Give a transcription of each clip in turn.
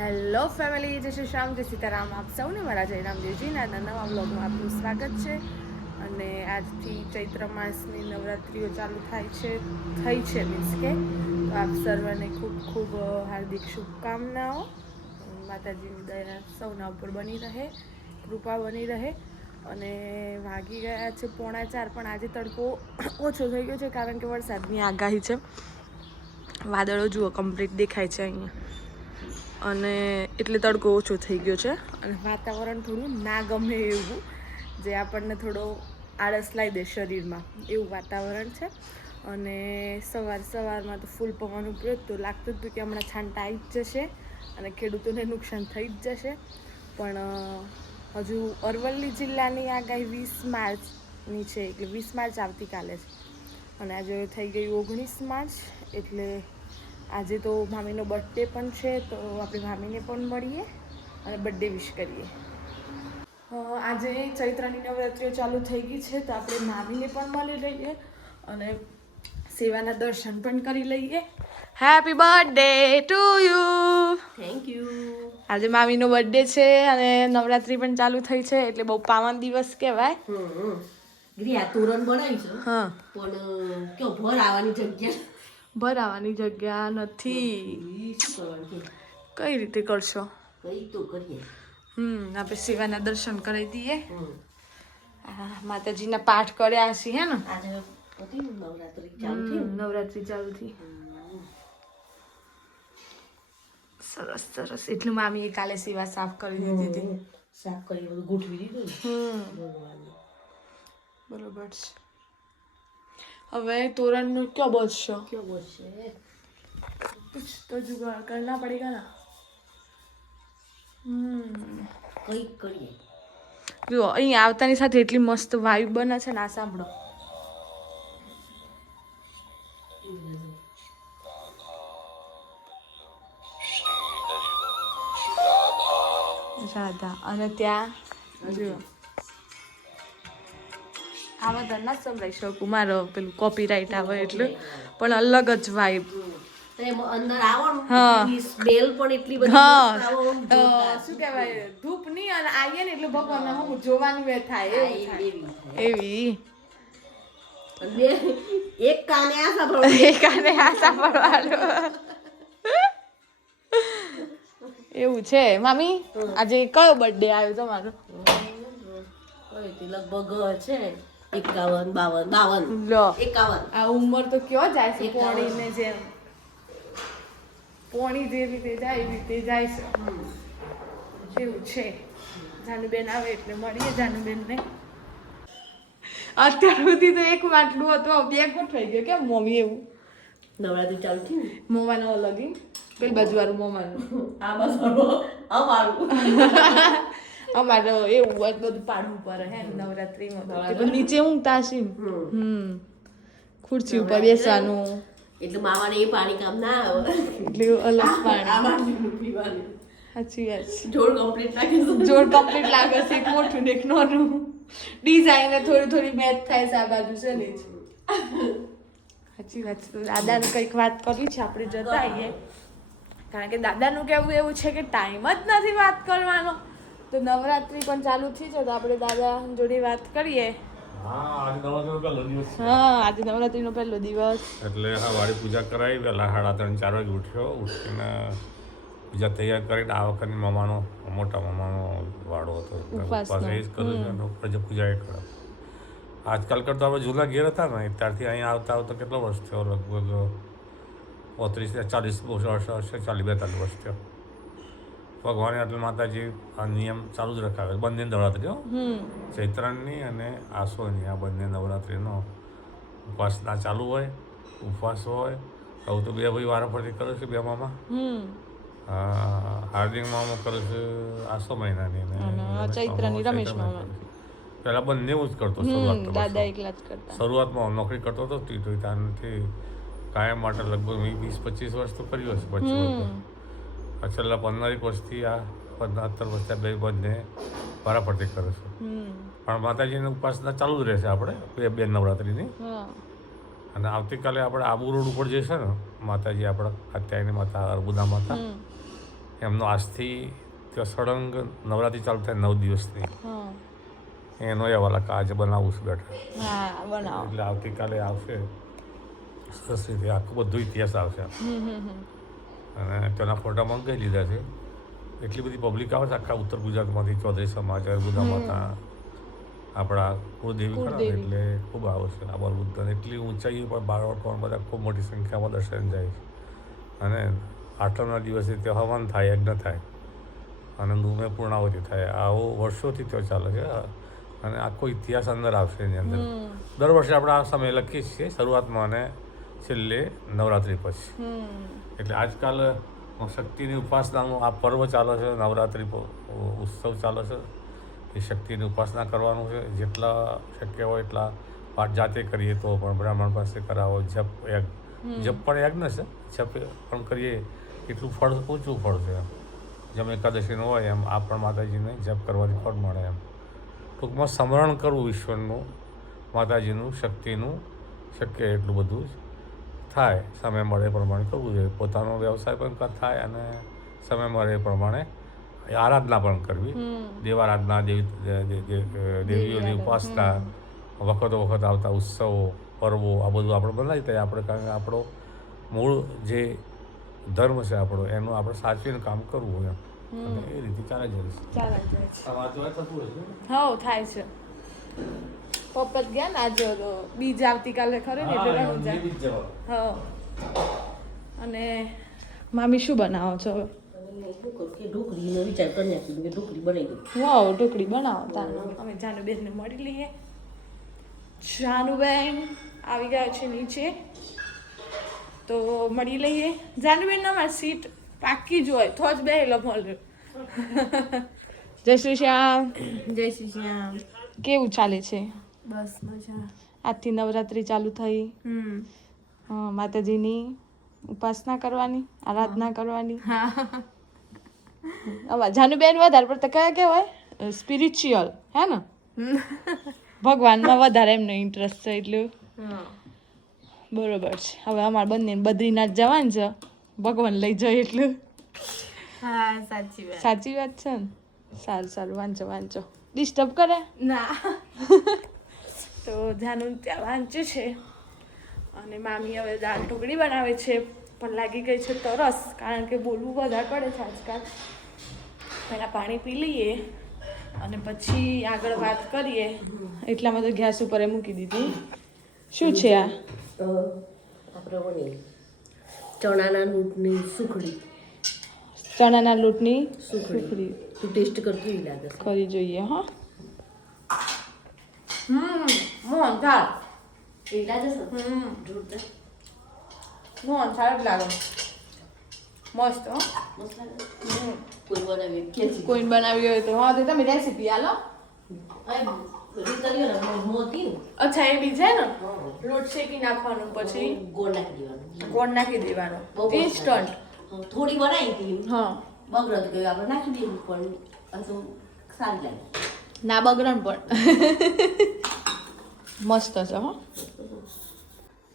Hello family, જય શ્રી શ્યામ, જય સીતારામ. આપ સૌને મારા જય રામદેવજીના નવા વ્લોગમાં આપનું સ્વાગત છે. અને આજથી ચૈત્ર માસની નવરાત્રિઓ ચાલુ થઈ છે મીન્સ કે તો આપ સર્વને ખૂબ ખૂબ હાર્દિક શુભકામનાઓ. માતાજીની દયા સૌના ઉપર બની રહે, કૃપા બની રહે. અને વાગી ગયા છે 3:45, પણ આજે તડકો ઓછો થઈ ગયો છે કારણ કે વરસાદની આગાહી છે. વાદળો જુઓ કમ્પ્લીટ દેખાય છે અહીંયા, અને એટલે તડકો ઓછો થઈ ગયો છે. અને વાતાવરણ થોડું ના ગમે એવું, જે આપણને થોડો આળસ લાવી દે શરીરમાં, એવું વાતાવરણ છે. અને સવારમાં તો ફૂલ પવન ઉપડ્યો તો લાગતું હતું કે હમણાં છાંટા આવી જ જશે અને ખેડૂતોને નુકસાન થઈ જ જશે. પણ હજુ અરવલ્લી જિલ્લાની આગાહી 20 માર્ચની છે, એટલે 20 માર્ચ આવતીકાલે છે. અને આજે થઈ ગયું 19 માર્ચ, એટલે આજે તો મામીનો બર્થડે પણ છે, તો આપણે મામીને પણ મળીએ અને બર્થડે વિશ કરીએ. આજે ચૈત્રની નવરાત્રિઓ ચાલુ થઈ ગઈ છે, તો આપણે મામીને પણ મળી લઈએ અને સેવાના દર્શન પણ કરી લઈએ. Happy birthday to you. Thank you. આજે મામીનો બર્થડે છે અને નવરાત્રિ પણ ચાલુ થઈ છે, એટલે બહુ પાવન દિવસ કહેવાય. ગ્રિયા તોરણ બનાવી છે, હા, પણ કયો ભર આવવાની જગ્યા નથી. કઈ રીતે કરશો? કઈ તો કરીએ. આપણે શિવાના દર્શન કરી દઈએ. માતાજીના પાઠ કર્યા છે, હે ને? આજે નવરાત્રી ચાલુ થઈ. નવરાત્રી ચાલુ થઈ. સરસ સરસ. એટલું મામીએ કાલે શિવા સાફ કરી દીધી હતી. સાફ કરી બધું ગોઠવી દીધું. બરોબર છે. હવે તોરણનું ક્યાં બોલશો? ક્યાં બોલશે? कुछ तो जुगाड़ करना पड़ेगा ना. કઈ કરીએ. જો અહીંયા આવતાની સાથે એટલી મસ્ત વાઇબ બને છે ને, આ સાંભળો. રાધા. અને ત્યાં જો આમાં તો ના સંભળાઈ શકું, મારો પેલું કોપીરાઇટ આવે એટલે, પણ અલગ જ વાઇબ. અંદર આવવાનું સ્મેલ પણ એટલી બધી. શું કહેવાય, ધૂપની અને આવીએ ને એટલે ભગવાનના હું જોવાનું એ થાય એવી. એક કાને આ સાંભળવાનું. એવું છે. મામી, આજે કયો બર્થડે આવ્યો તમારો? લગભગ છે 51 લો, 51. આ ઉંમર તો કયો જાય છે, પોણીને જેમ. પોણી જે રીતે જાય એવી રીતે જાય છે. એવું છે. જાનુબેન આવે એટલે મળીએ જાનુબેનને. અત્યાર સુધી તો એક માટલું હતું, બે ગોઠવાઈ ગયો. કેમ મમ્મી એવું? નવરાત્રી ચાલુ થઈ ને, મોવાનો લગી પેલી બાજુ વાળું મોવાનું. આ બસ અમારું અમારે એવું બધું પાડવું પડે હે નવરાત્રીમાં. નીચે ઊંઘતા છે, ખુરશી ઉપર બેસવાનું, એટલે મામાને એ પાણી કામ ના આવે, એટલે અલગ પાણી પીવાનું. સાચી વાત છે. જોડ કમ્પ્લીટ લાગે છે. જોડ કમ્પ્લીટ લાગે છે. એક મોટું ને એક નાનું. ડિઝાઇન થોડી મેચ થાય છે આ બાજુ છે ને. સાચી વાત છે. દાદાને કંઈક વાત કરવી છે, આપણે જતા આવીએ. કારણ કે દાદાનું કહેવું એવું છે કે ટાઈમ જ નથી વાત કરવાનો. તો નવરાત્રી પણ ચાલુ થઈ છે, તો આપણે દાદા જોડે વાત કરીએ. આજે નવરાત્રીનો પહેલો દિવસ, એટલે વાડી પૂજા કરાવી. વહેલા 3:30-4 વાગે ઉઠ્યો. ઉઠીને પૂજા તૈયાર કરીને આ વખતની મામાનો મોટા મામાનો વાડો હતો, ઉપવાસ એ જ કરું છું. પૂજા એ કરું. આજકાલ કરતા આપણે જૂના ઘેર હતા ને, ત્યારથી અહીંયા આવતા કેટલો વર્ષ થયો? લગભગ 35-40 વર્ષ, 42 વર્ષ થયો. ભગવાને એટલે માતાજી આ નિયમ ચાલુ જ રખાવે. બંને નવરાત્રીઓ, ચૈત્રની અને આસોની, આ બંને નવરાત્રીનો ઉપાસના ચાલુ હોય, ઉપવાસ હોય. આવું તો બે ભાઈ વારાફરતી કરે છે, બે મામા. હાર્દિક મામા કરે છે આસો મહિનાની, ચૈત્રની રમેશ મામા. પહેલાં બંને જ કરતો. દાદા એકલા જ કરતા. શરૂઆતમાં નોકરી કરતો હતો, ત્યારથી કાયમ માટે લગભગ 20-25 વર્ષ તો કર્યું હશે. પછી છેલ્લા 15 વર્ષથી આ 17 વર્ષથી બે બંને વારાફરતી કરે છે. પણ માતાજીની ઉપાસના ચાલુ જ રહેશે આપણે બે નવરાત્રિની. અને આવતીકાલે આપણે આબુ રોડ ઉપર જે છે ને માતાજી, આપણા અત્યારની માતા અર્બુદા માતા, એમનો આજથી ત્યાં સળંગ નવરાત્રિ ચાલુ થાય 9 દિવસની એનો અહેવાલ આજે બનાવું છું બેઠા. હા બનાવો. એટલે આવતીકાલે આવશે સરસ રીતે આખું બધું ઇતિહાસ આવશે અને તેના ફોટા મંગાવી લીધા છે. એટલી બધી પબ્લિક આવે છે આખા ઉત્તર ગુજરાતમાંથી, ચૌધરી સમાજ, અર્બુદા માતા, આપણા કુળદેવી ખરા ને, એટલે ખૂબ આવે છે આબર બુદ્ધને. એટલી ઊંચાઈ પર બાળકો બધા ખૂબ મોટી સંખ્યામાં દર્શન જાય છે. અને આઠમના દિવસે ત્યાં હવન થાય, યજ્ઞ થાય અને ધૂમે પૂર્ણાવતી થાય. આવો વર્ષોથી ત્યાં ચાલે છે અને આખો ઇતિહાસ અંદર આવશે એની અંદર. દર વર્ષે આપણે આ સમય લખીએ છીએ શરૂઆતમાં અને છેલ્લે નવરાત્રિ પછી. એટલે આજકાલ શક્તિની ઉપાસનાનું આ પર્વ ચાલે છે, નવરાત્રિ ઉત્સવ ચાલે છે. એ શક્તિની ઉપાસના કરવાનું છે. જેટલા શક્ય હોય એટલા પાઠ જાતે કરીએ તો પણ બ્રાહ્મણ પાસે કરાવો. જપ પણ યજ્ઞ છે, જપ પણ કરીએ એટલું ફળ ઊંચું ફળ છે. જેમ એકાદશીનું હોય એમ આ પણ માતાજીને જપ કરવાથી ફળ મળે. એમ ટૂંકમાં સ્મરણ કરવું ઈશ્વરનું, માતાજીનું, શક્તિનું, શક્ય એટલું બધું જ થાય. સમય મળે એ પ્રમાણે કરવું જોઈએ. પોતાનો વ્યવસાય પણ થાય અને સમય મળે એ પ્રમાણે આરાધના પણ કરવી. દેવારાધના, દેવીઓની ઉપાસના, વખતો વખત આવતા ઉત્સવો, પર્વો આ બધું આપણે બનાવી દઈએ આપણે. કારણ કે આપણો મૂળ જે ધર્મ છે આપણો, એનું આપણે સાચવીને કામ કરવું એમ. અને એ રીતે ચાલે હા થાય છે. પપ્પા ગયા ને આજે બીજ આવતીકાલે ખરે ને એટલે રણુજા. હા. અને મામી શું બનાવો છો હવે? ઢોકળીનો વિચાર કરી નાખ્યું કે ઢોકળી બનાવી દઉં. વાવ ઢોકળી બનાવો તાનો. અમે જાનુબેનને મળી લઈએ. જાનુબેન આવી ગયા છે નીચે, તો મળી લઈએ. જાનુબેન અમારી સીટ પાકી જ હોય તો જ બેહેલો મળે. જય શ્રી શ્યામ. જય શ્રી શ્યામ. કેવું ચાલે છે? બસ મજા. આજથી નવરાત્રિ ચાલુ થઈ. માતાજીની ઉપાસના કરવાની, આરાધના કરવાની. હવે જાનુબેન વધારે પડતા કયા કહેવાય? સ્પિરિચ્યુઅલ હે ને? ભગવાનમાં વધારે એમનો ઇન્ટરેસ્ટ છે એટલું. બરોબર છે. હવે અમારે બંને બદ્રીનાથ જવાનું છે, ભગવાન લઈ જાય એટલું. હા સાચી વાત. સાચી વાત છે ને? સારું સારું, વાંચો. ડિસ્ટર્બ કરે ના. તો જાનુ ત્યાં વાંચે છે અને મામી હવે દાળ ઢોકળી બનાવે છે. પણ લાગી ગઈ છે તરસ, કારણ કે બોલવું વધારે પડે છે આજકાલ. પહેલાં પાણી પી લઈએ અને પછી આગળ વાત કરીએ. એટલામાં તો ગેસ ઉપર મૂકી દીધી. શું છે આ? આપણે ચણાના લોટની સુખડી. ચણાના લોટની સુખડી. તું ટેસ્ટ કરતી કેવી લાગે છે? કરી જોઈએ. હા. મોહનથાળ. કેવી લાગે છે? જોરદાર. મોહનથાળ જ લાગે. મસ્ત. હો મસ્ત લાગે. કોઈ બનાવી કોઈ બનાવી હોય તો હા, તો તમે રેસીપી આલો. અચ્છા, એ બી છે ને? લોટ શેકી નાખવાનું, પછી ગોળ નાખી દેવાનો. ઇન્સ્ટન્ટ થોડી બનાવી હતી. હા. બગડત ગયું આપણે નાખી દઈએ પણ આ તો સારી લાગે. ના બગડણ પણ મસ્ત છે. હો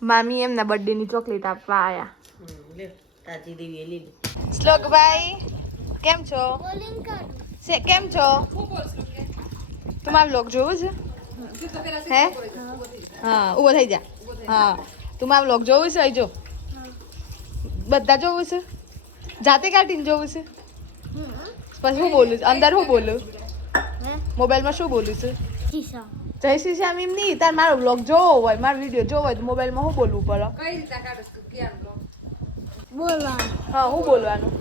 મામી એમના બર્થડેની ચોકલેટ આપવા આયા. તાજી દેવી લીલી. શ્લોકભાઈ કેમ છો? કેમ છો? તમારે બ્લોગ જોવું છે? હે? હા, ઊભો થઈ જા. હા, તમારે બ્લોગ જોવું છે? જો બધા જોવું છે? જાતે કાઢીને જોવું છે? પછી શું બોલું? અંદર શું બોલું? મોબાઈલમાં શું બોલું છું? જય શ્રી શ્યામ એમ નહીં, તાર મારો બ્લોગ જોવો હોય, મારો વિડીયો જોવો હોય તો મોબાઈલમાં શું બોલવું પડે? કઈ રીતે કાઢસ તું કેમ બ્લોગ? બોલવાનું. હા, શું બોલવાનું?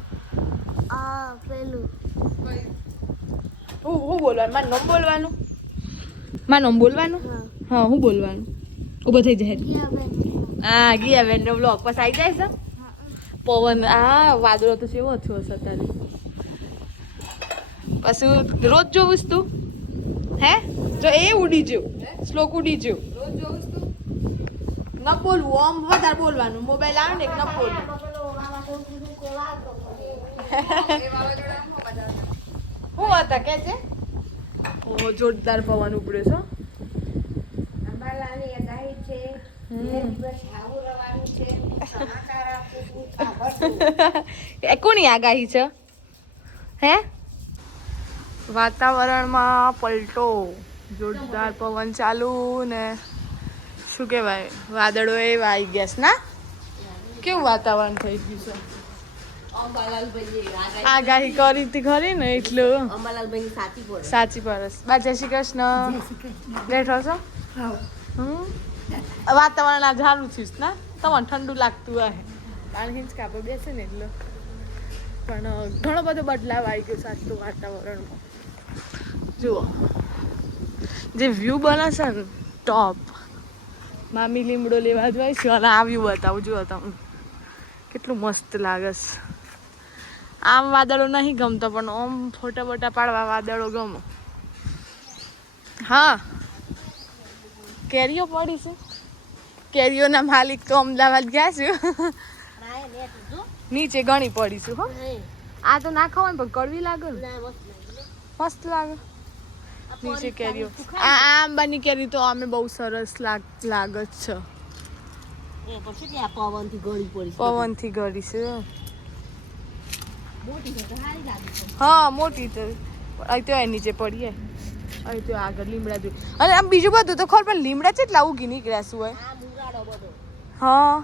આ પેલું કઈ હું બોલવાનું? મારું નામ બોલવાનું? મારું નામ બોલવાનું? હા, હું બોલવાનું? ઊભો થઈ જાય. ગયા બેન. હા, ગયા બેન નો બ્લોગ પછી આવી જાય છે. પવન આ વાદળો તો કેવો થયો છે અત્યારે. પછી રોજ જોવું તું? હે? જો એ ઉડી જ્યો, શ્લોક ઉડી જ્યો. રોજ જોઉં તું? ન બોલવું, આમ વધારે બોલવાનું. મોબાઈલ આવે ને ન બોલવું. એ વાવાઝોડામાં બધા શું હતા કે છે? ઓ જોરદાર પવન ઉપડ્યો છે. અંબાલાલની આગાહી છે. બે દિવસ આવું રહેવાનું છે. સમાચાર આપું છું. એ કોની આગાહી છે? હે વાતાવરણમાં પલટો, જોરદાર પવન ચાલુ ને શું કહેવાય વાદળો એવા આવી ગયા છે ના. કેવું વાતાવરણ થઈ ગયું છે. અંબાલાલભાઈ આગાહી કરી હતી ખરી ને એટલું અંબાલાલભાઈ સાચી પડે. સાચી પરસ. બા જય શ્રી કૃષ્ણ. બેઠો છો? વાતાવરણ આ સારું થયું છે ના. તમને ઠંડુ લાગતું હશે કારણ હિંચકા આપણે બેસે ને એટલે, પણ ઘણો બધો બદલાવ આવી ગયો છે આજ તો વાતાવરણમાં. જુઓ જે વ્યૂ બને છે ને ટોપ. મામી લીમડો લેવા જાય છે અને આ વ્યૂ બતાવું જુઓ તમને કેટલું મસ્ત લાગે છે. આમ વાદળો નહીં ગમતો પણ આમ ફોટા બોટા પાડવા વાદળો ગમો. હા કેરીઓ પડી છે. કેરીઓના માલિક તો અમદાવાદ ગયા છે. નીચે ઘણી પડી છે હો. આ તો ના ખાવાનું પણ કડવી લાગે ને. મસ્ત લાગે નીચે કેરીઓ. આ આંબાની કેરી તો અમે બહુ સરસ લાગે છે. એ પછી ત્યાં પવનથી ગળી પડી. પવનથી ગળી છે. મોટી છે તો સારી લાગે છે. હા મોટી તો અહીં તો એ નીચે પડીએ. અહીં તો આગળ લીમડા જોઈ અને આમ બીજું બધું તો ખબર પણ લીમડા કેટલા ઉગી નીકળ્યા શું હોય. આ મુરાડો બધો. હા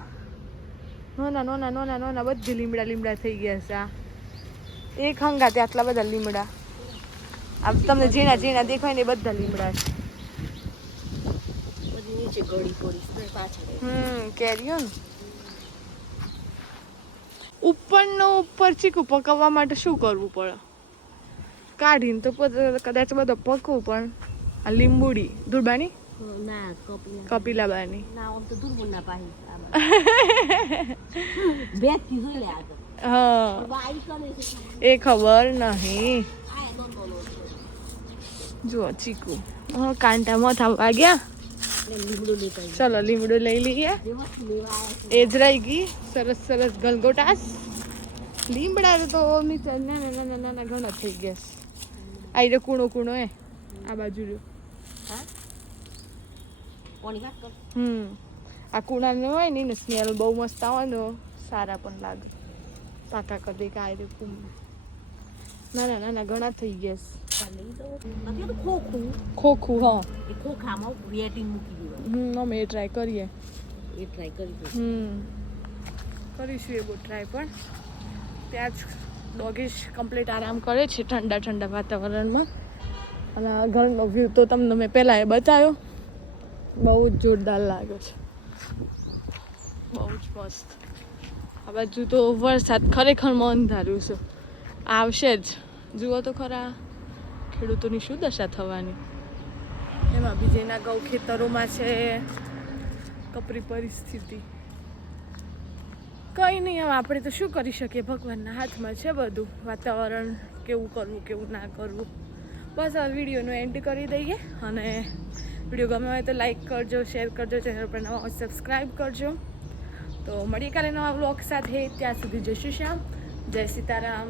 નોના નોના નોના નોના બધી લીમડા થઈ ગયા છે. આ એક હંગાતે આટલા બધા લીમડા. આ તમને ઝીણા ઝીણા દેખાય ને એ બધા લીમડા છે. બધી નીચે ગળી પડી છે પાછળ. કેરીઓ ને ઉપર ચીકુ પકવવા માટે શું કરવું પડે? કાઢીને તો કદાચ બધો પકવું પણ આ લીંબુડી દુર્બાની ના કપિલાબાની ના આમ તો દૂર ના પાહી. બેગ થી જોઈ લે આગળ. હા વાઈ કરે છે. એ ખબર નહીં. આ નો જુઓ ચીકુ કાંટામાં થવા ગયા. લીમડો લેતા ચલો લીમડો લઈ લઈએ. દિવસ લેવા આવ્યા એ જ રહી ગઈ સરસ સરસ ગલગોટાસ. લીમડા તો નીચે નાના નાના નાના ઘણા થઈ ગયા. આ કૂણો કૂણો એ આ બાજુ રહ્યો. હા કોની વાત કર. આ કૂણાનો હોય ને સ્મેલ બહુ મસ્ત આવે ને સારા પણ લાગે. પાકા કરી દે કે આ નાના નાના ઘણા થઈ ગયા. નથી તો ખોખું ખોખું હા એ ખોખામાં વેટિંગ મૂકી દેવાનું. અમે એ ટ્રાય કરીએ. એ ટ્રાય કરી દો. કરીશું એ બહુ ટ્રાય. પણ ત્યાં જ ડોગીશ કમ્પ્લીટ આરામ કરે છે ઠંડા ઠંડા વાતાવરણમાં. અને ઘરનો વ્યૂ તો તમને મેં પહેલાં એ બતાવ્યો. બહુ જ જોરદાર લાગે છે. બહુ જ મસ્ત. આ બાજુ તો વરસાદ ખરેખર અંધાર્યું છે. આવશે જ. જુઓ તો ખરા ખેડૂતોની શું દશા થવાની. એમાં બીજેના ગૌ ખેતરોમાં છે કપરી પરિસ્થિતિ. કંઈ નહીં હવે આપણે તો શું કરી શકીએ. ભગવાનના હાથમાં છે બધું. વાતાવરણ કેવું કરવું કેવું ના કરવું. બસ આ વિડીયોનો એન્ડ કરી દઈએ. અને વિડીયો ગમે હોય તો લાઈક કરજો, શેર કરજો, ચેનલ પર નવા હોય સબસ્ક્રાઈબ કરજો. તો મળીએ કાલે નવા વ્લોગ સાથે. ત્યાં સુધી જય શ્રી શ્યામ, જય સીતારામ.